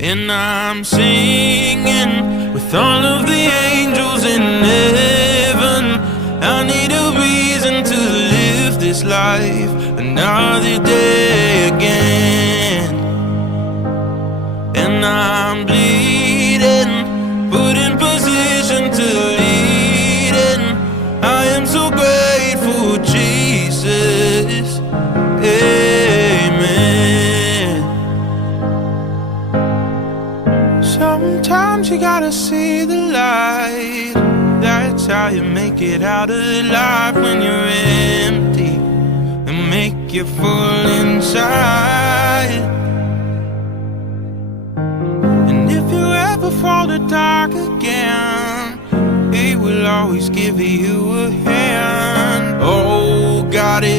And I'm singing with all of the angels in heaven. I need a reason to live this life another day again. And I'm bleeding, put in position to lead in. I am so grateful, Jesus. Amen. Sometimes you gotta see the light. That's how you make it out alive when you're empty and make you full inside. And if you ever fall to dark again, He will always give you a hand. Oh, God,